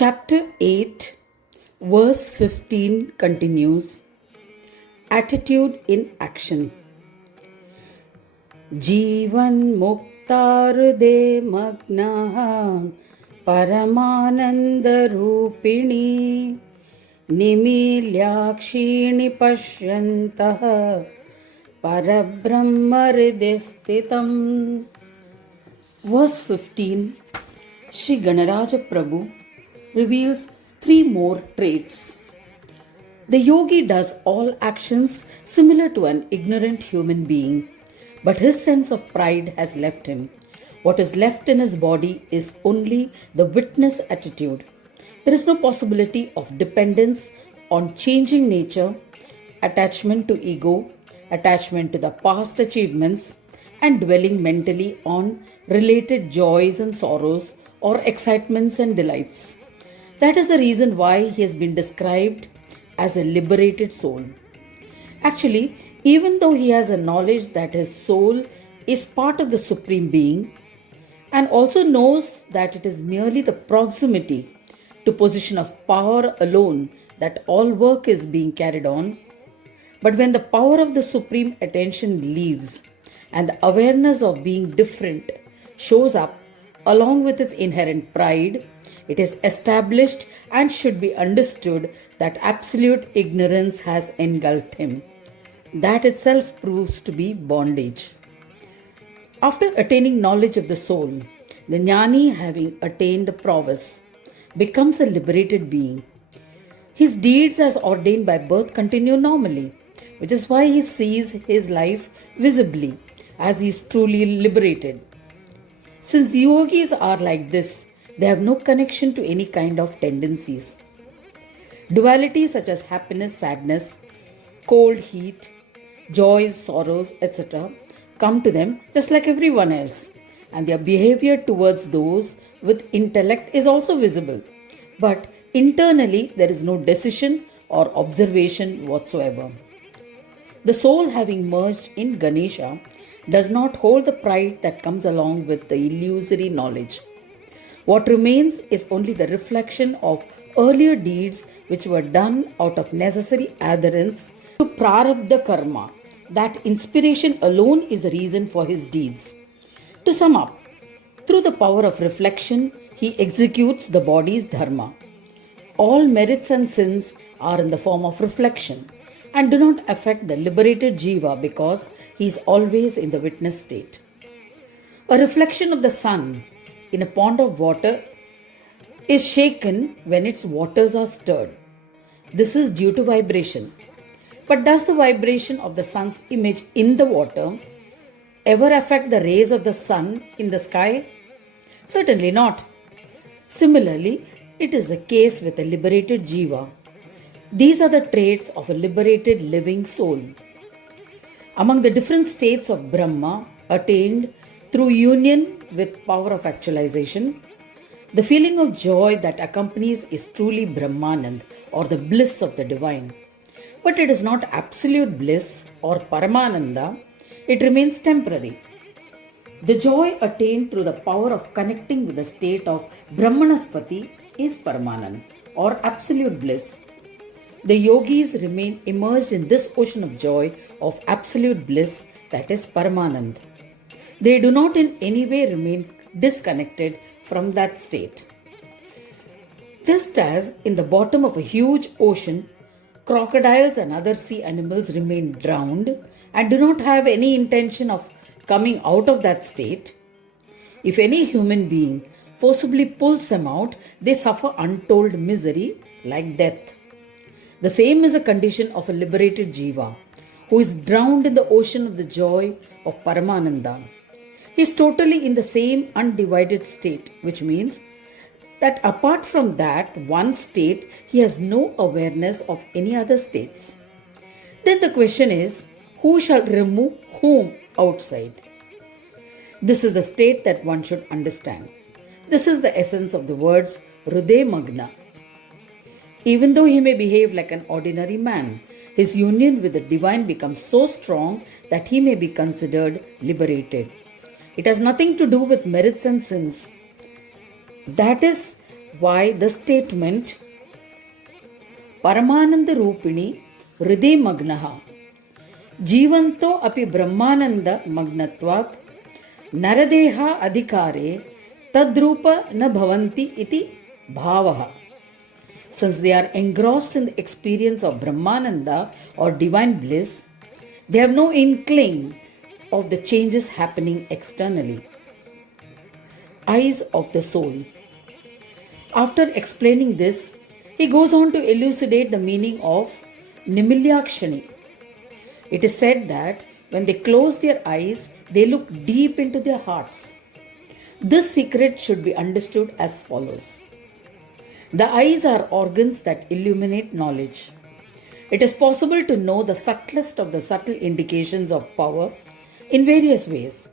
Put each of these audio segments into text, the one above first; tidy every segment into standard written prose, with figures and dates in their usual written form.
Chapter 8, verse 15 continues. Attitude in action. Jivan muktarde magnaha paramananda rupini nimilakshini pashyantaha parabrahmaridestitam. Verse 15, Sri Ganaraja Prabhu reveals three more traits. The yogi does all actions similar to an ignorant human being, but his sense of pride has left him. What is left in his body is only the witness attitude. There is no possibility of dependence on changing nature, attachment to ego, attachment to the past achievements, and dwelling mentally on related joys and sorrows or excitements and delights. That is the reason why he has been described as a liberated soul. Actually, even though he has a knowledge that his soul is part of the Supreme Being and also knows that it is merely the proximity to position of power alone that all work is being carried on, but when the power of the Supreme Attention leaves and the awareness of being different shows up along with its inherent pride, it is established and should be understood that absolute ignorance has engulfed him. That itself proves to be bondage. After attaining knowledge of the soul, the jnani, having attained prowess, becomes a liberated being. His deeds as ordained by birth continue normally, which is why he sees his life visibly as he is truly liberated. Since yogis are like this, they have no connection to any kind of tendencies. Dualities such as happiness, sadness, cold, heat, joys, sorrows, etc. come to them just like everyone else, and their behavior towards those with intellect is also visible. But internally, there is no decision or observation whatsoever. The soul, having merged in Ganesha, does not hold the pride that comes along with the illusory knowledge. What remains is only the reflection of earlier deeds which were done out of necessary adherence to prarabdha karma. That inspiration alone is the reason for his deeds. To sum up, through the power of reflection, he executes the body's dharma. All merits and sins are in the form of reflection and do not affect the liberated jiva because he is always in the witness state. A reflection of the sun in a pond of water is shaken when its waters are stirred. This is due to vibration. But does the vibration of the sun's image in the water ever affect the rays of the sun in the sky? Certainly not. Similarly, it is the case with a liberated jiva. These are the traits of a liberated living soul. Among the different states of Brahma attained through union with power of actualization, the feeling of joy that accompanies is truly Brahmanand or the bliss of the divine. But it is not absolute bliss or Paramananda, it remains temporary. The joy attained through the power of connecting with the state of Brahmanaspati is Paramanand or absolute bliss. The yogis remain immersed in this ocean of joy of absolute bliss, that is Paramanand. They do not in any way remain disconnected from that state. Just as in the bottom of a huge ocean, crocodiles and other sea animals remain drowned and do not have any intention of coming out of that state, if any human being forcibly pulls them out, they suffer untold misery like death. The same is the condition of a liberated jiva who is drowned in the ocean of the joy of Paramananda. He is totally in the same undivided state, which means that apart from that one state, he has no awareness of any other states. Then the question is, who shall remove whom outside? This is the state that one should understand. This is the essence of the words Hruday Magna. Even though he may behave like an ordinary man, his union with the divine becomes so strong that he may be considered liberated. It has nothing to do with merits and sins. That is why the statement Paramananda Rupini Hriday Magnaha Jivanto api Brahmananda Magnatvat Naradeha Adhikare Tadrupa na Bhavanti iti Bhavaha. Since they are engrossed in the experience of Brahmananda or divine bliss, they have no inkling of the changes happening externally. Eyes of the soul. After explaining this, he goes on to elucidate the meaning of Nimilyakshani. It is said that when they close their eyes, they look deep into their hearts. This secret should be understood as follows. The eyes are organs that illuminate knowledge. It is possible to know the subtlest of the subtle indications of power in various ways.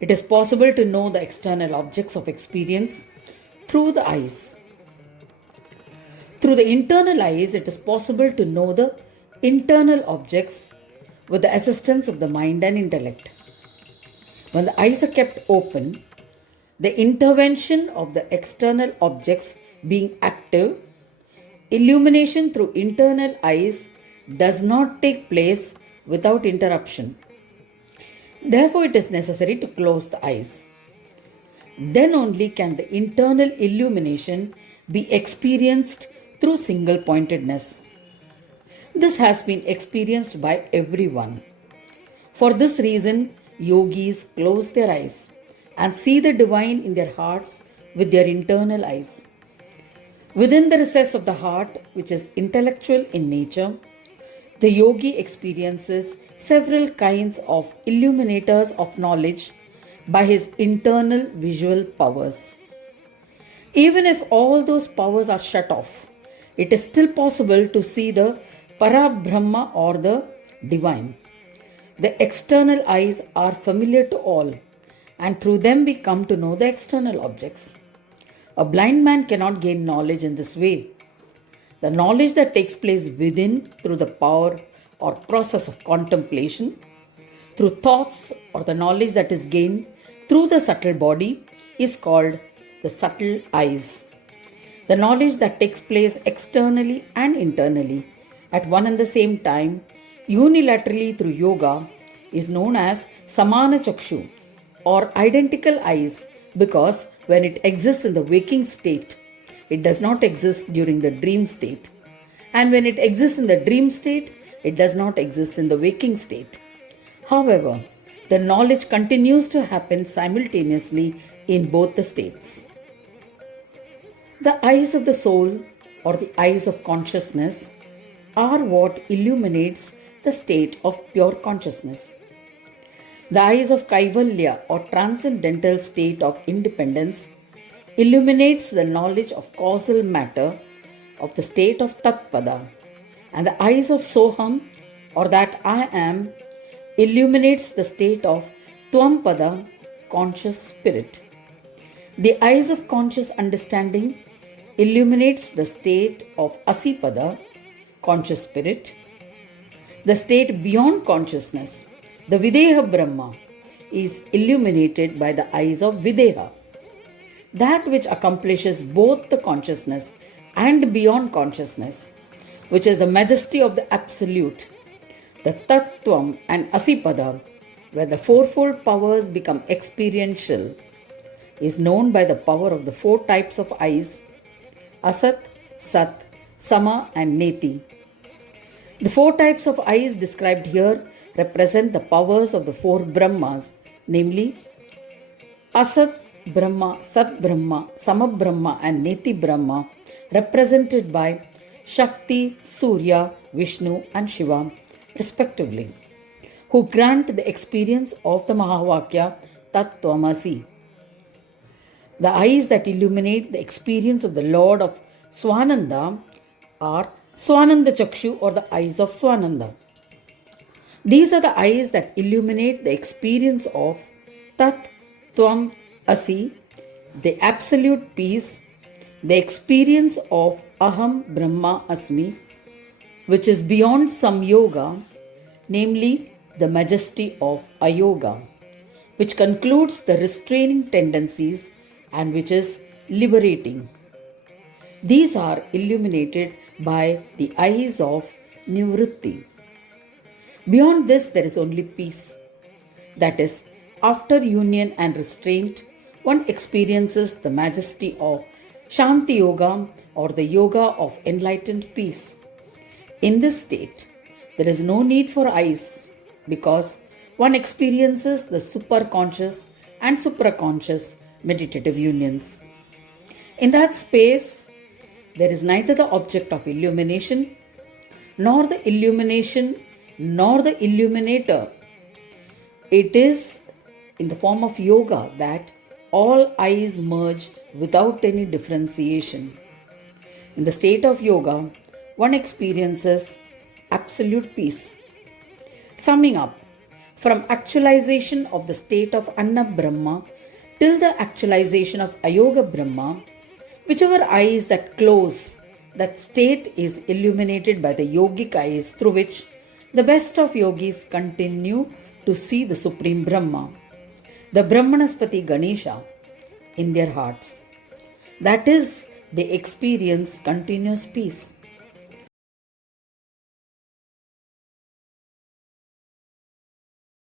It is possible to know the external objects of experience through the eyes. Through the internal eyes, it is possible to know the internal objects with the assistance of the mind and intellect. When the eyes are kept open, the intervention of the external objects being active, illumination through internal eyes does not take place without interruption. Therefore, it is necessary to close the eyes. Then only can the internal illumination be experienced through single pointedness. This has been experienced by everyone. For this reason, yogis close their eyes and see the divine in their hearts with their internal eyes. Within the recess of the heart, which is intellectual in nature, the yogi experiences several kinds of illuminators of knowledge by his internal visual powers. Even if all those powers are shut off, it is still possible to see the Parabrahma or the divine. The external eyes are familiar to all, and through them we come to know the external objects. A blind man cannot gain knowledge in this way. The knowledge that takes place within through the power or process of contemplation, through thoughts, or the knowledge that is gained through the subtle body is called the subtle eyes. The knowledge that takes place externally and internally at one and the same time, unilaterally through yoga, is known as Samana Chakshu or identical eyes, because when it exists in the waking state, it does not exist during the dream state. And when it exists in the dream state, it does not exist in the waking state. However, the knowledge continues to happen simultaneously in both the states. The eyes of the soul, or the eyes of consciousness, are what illuminates the state of pure consciousness. The eyes of Kaivalya, or transcendental state of independence, illuminates the knowledge of causal matter of the state of Tatpada, and the eyes of Soham, or that I am, illuminates the state of Tvampada, conscious spirit. The eyes of conscious understanding illuminates the state of Asipada, conscious spirit. The state beyond consciousness, the Videha Brahma, is illuminated by the eyes of Videha. That which accomplishes both the consciousness and beyond consciousness, which is the majesty of the Absolute, the Tattvam and Asipada, where the fourfold powers become experiential, is known by the power of the four types of eyes, Asat, Sat, Sama and Neti. The four types of eyes described here represent the powers of the four Brahmas, namely Asat Brahma, Sat Brahma, Sama Brahma and Neti Brahma, represented by Shakti, Surya, Vishnu and Shiva, respectively, who grant the experience of the Mahavakya Tattvamasi. The eyes that illuminate the experience of the Lord of Swananda are Swananda Chakshu, or the eyes of Swananda. These are the eyes that illuminate the experience of Tat Tvam Asi, the absolute peace, the experience of Aham Brahma Asmi, which is beyond Samyoga, namely the majesty of Ayoga, which concludes the restraining tendencies and which is liberating. These are illuminated by the eyes of Nivritti. Beyond this, there is only peace. That is, after union and restraint, one experiences the majesty of Shanti Yoga or the Yoga of enlightened peace. In this state, there is no need for eyes because one experiences the superconscious and supraconscious meditative unions. In that space, there is neither the object of illumination, nor the illumination, nor the illuminator. It is in the form of yoga that all eyes merge without any differentiation. In the state of yoga, one experiences absolute peace. Summing up, from actualization of the state of Anna Brahma till the actualization of Ayoga Brahma, whichever eyes that close, that state is illuminated by the yogic eyes through which the best of yogis continue to see the Supreme Brahma, the Brahmanaspati Ganesha, in their hearts. That is, they experience continuous peace.